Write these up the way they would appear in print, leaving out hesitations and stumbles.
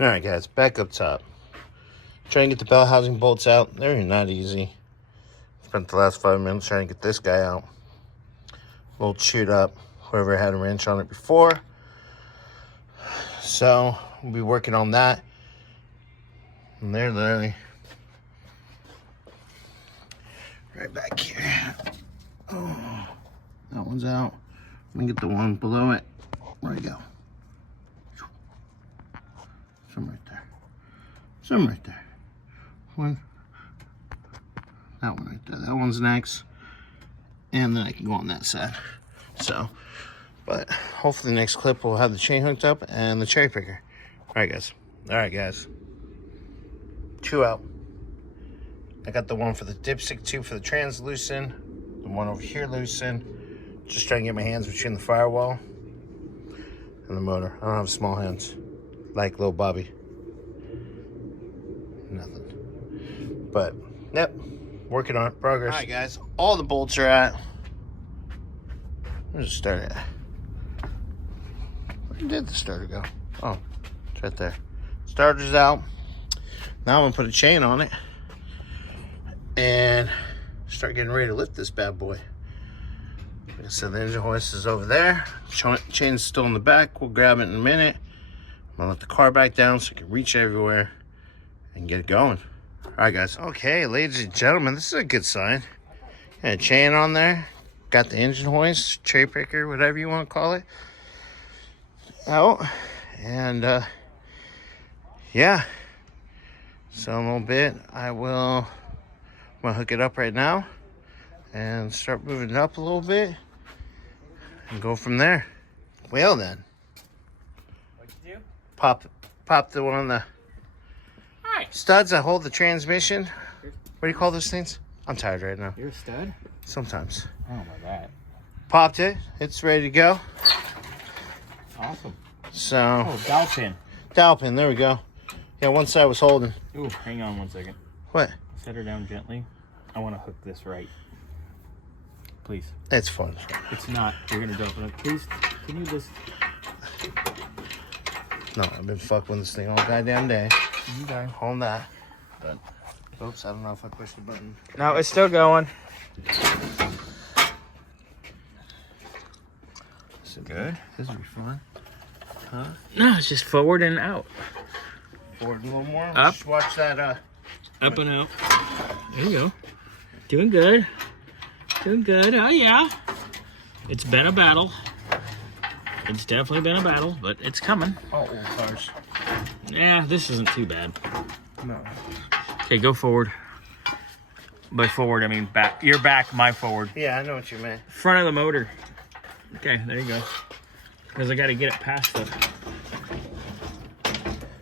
Alright guys, back up top. Trying to get the bell housing bolts out. They're not easy. Spent the last 5 minutes trying to get this guy out. A little chewed up. Whoever had a wrench on it before. So, we'll be working on that. And they're literally right back here. Oh, that one's out. Let me get the one below it. Where'd it go? Some right there. Some right there. One. That one right there. That one's next. And then I can go on that side. So, but hopefully the next clip will have the chain hooked up and the cherry picker. Alright guys. 2 out. I got the one for the dipstick tube for the translucent. The one over here loosened. Just trying to get my hands between the firewall and the motor. I don't have small hands like little Bobby. Nothing. But, yep. Working on it. Progress. Alright guys. All the bolts are at. Where's the starter at? Where did the starter go? Oh, it's right there. Starter's out. Now I'm gonna put a chain on it and start getting ready to lift this bad boy. Like I said, the engine hoist is over there. Chain's still in the back. We'll grab it in a minute. I'm gonna let the car back down so it can reach everywhere and get it going. All right, guys. Okay, ladies and gentlemen, this is a good sign. Got a chain on there. Got the engine hoist, cherry picker, whatever you want to call it, out. And yeah. So in a little bit, I'm gonna hook it up right now and start moving it up a little bit and go from there. Well then, what'd you do? Pop the one on the studs that hold the transmission. What do you call those things? I'm tired right now. You're a stud? Sometimes. Oh my god. Popped it. It's ready to go. Awesome. So. Oh, dowel pin. Dowel pin. There we go. Yeah, one side was holding. Ooh, hang on 1 second. What? Set her down gently. I want to hook this right. Please. It's fun. It's not. You're gonna dump it. Please, can you just? No, I've been fucking with this thing all goddamn day. Okay. Hold that. But, oops, I don't know if I pushed the button. No, it's still going. Good. This will be fun. Huh? No, it's just forward and out. Forward a little more. Up. Just watch that. Up and out. There you go. Doing good. Doing good. Oh, yeah. It's been a battle. It's definitely been a battle, but it's coming. All old cars. Yeah, this isn't too bad. No. Okay, go forward. By forward, I mean back. Your back, my forward. Yeah, I know what you meant. Front of the motor. Okay, there you go. Because I got to get it past the...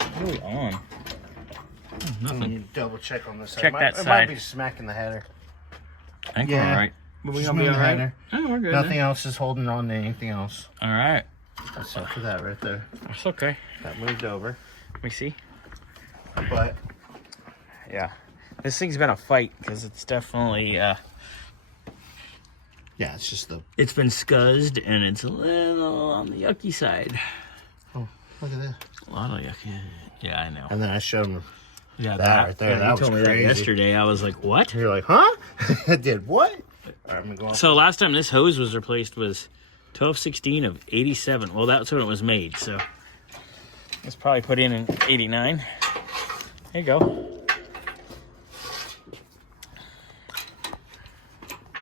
Hold on. Oh, nothing. You double check on this side. Check that It side. might be smacking the header. I think Yeah. we're all right. But we Just gonna be move all the right? header. Oh, we're good. Nothing else is holding on to anything else. All right. That's up to that right there. That's okay. That moved over. Let me see. But Yeah. This thing's been a fight because it's definitely... yeah, it's just the... It's been scuzzed and it's a little on the yucky side. Oh, look at that. A lot of yucky. Yeah, I know. And then I showed him Yeah, that right there. Yeah, That you was told me crazy. that yesterday. I was like, what? You're like, huh? I did what? All right, I'm going to go on. So last time this hose was replaced was 12/16 of 87. Well, that's when it was made, so it's probably put in 89. There you go.